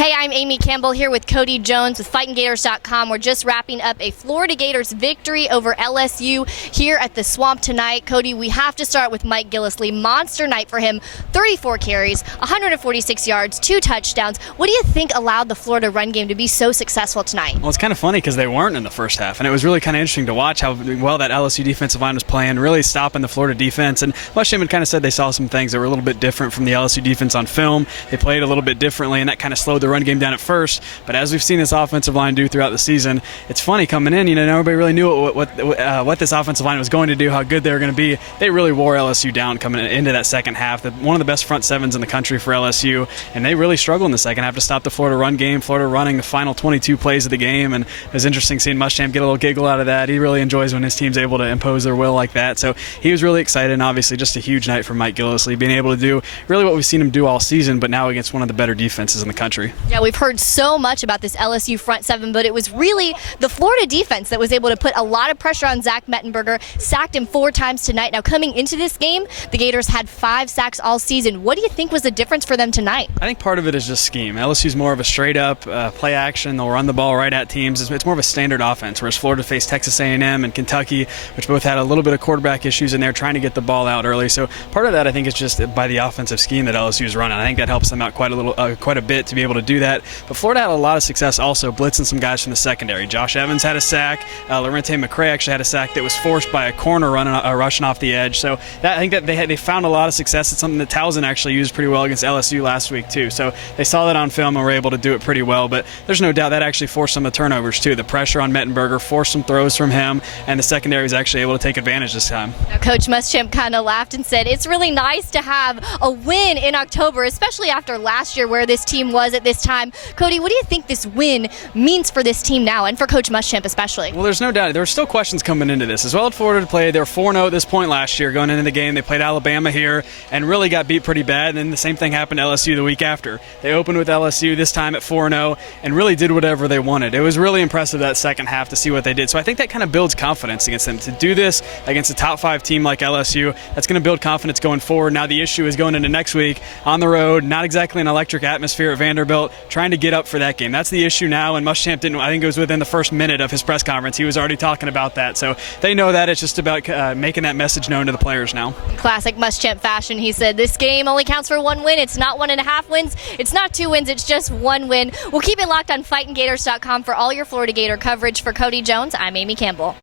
Hey, I'm Amy Campbell here with Cody Jones with FightingGators.com. We're just wrapping up a Florida Gators victory over LSU here at the Swamp tonight. Cody, we have to start with Mike Gillislee. Monster night for him. 34 carries, 146 yards, 2 touchdowns. What do you think allowed the Florida run game to be so successful tonight? Well, it's kind of funny because they weren't in the first half, and it was really kind of interesting to watch how well that LSU defensive line was playing, really stopping the Florida defense. And Muschamp had kind of said they saw some things that were a little bit different from the LSU defense on film. They played a little bit differently, and that kind of slowed the run game down at first. But as we've seen this offensive line do throughout the season, it's funny coming in. Nobody really knew what this offensive line was going to do, how good they were going to be. They really wore LSU down coming into that second half. One of the best front sevens in the country for LSU, and they really struggled in the second half to stop the Florida run game. Florida running the final 22 plays of the game, and it was interesting seeing Muschamp get a little giggle out of that. He really enjoys when his team's able to impose their will like that. So he was really excited, and obviously just a huge night for Mike Gillislee, being able to do really what we've seen him do all season, but now against one of the better defenses in the country. Yeah, we've heard so much about this LSU front seven, but it was really the Florida defense that was able to put a lot of pressure on Zach Mettenberger, sacked him 4 times tonight. Now coming into this game, the Gators had 5 sacks all season. What do you think was the difference for them tonight? I think part of it is just scheme. LSU's more of a straight-up play action. They'll run the ball right at teams. It's more of a standard offense, whereas Florida faced Texas A&M and Kentucky, which both had a little bit of quarterback issues in there trying to get the ball out early. So part of that, I think, is just by the offensive scheme that LSU is running. I think that helps them out quite a bit to be able to do that. But Florida had a lot of success also blitzing some guys from the secondary. Josh Evans had a sack. Lorente McCray actually had a sack that was forced by a corner rushing off the edge. So I think that they found a lot of success. It's something that Towson actually used pretty well against LSU last week too. So they saw that on film and were able to do it pretty well. But there's no doubt that actually forced some of the turnovers too. The pressure on Mettenberger forced some throws from him, and the secondary was actually able to take advantage this time. Now, Coach Muschamp kind of laughed and said it's really nice to have a win in October, especially after last year where this team was at this time. Cody, what do you think this win means for this team now and for Coach Muschamp especially? Well, there's no doubt. There were still questions coming into this. As well as Florida played, they were 4-0 at this point last year going into the game. They played Alabama here and really got beat pretty bad. And then the same thing happened to LSU the week after. They opened with LSU this time at 4-0 and really did whatever they wanted. It was really impressive that second half to see what they did. So I think that kind of builds confidence against them. To do this against a top 5 team like LSU, that's going to build confidence going forward. Now the issue is going into next week on the road, not exactly an electric atmosphere at Vanderbilt, trying to get up for that game. That's the issue now, and Muschamp didn't, I think it was within the first minute of his press conference, he was already talking about that. So they know that. It's just about making that message known to the players now. Classic Muschamp fashion. He said this game only counts for 1 win. It's not 1.5 wins. It's not 2 wins. It's just 1 win. We'll keep it locked on FightingGators.com for all your Florida Gator coverage. For Cody Jones, I'm Amy Campbell.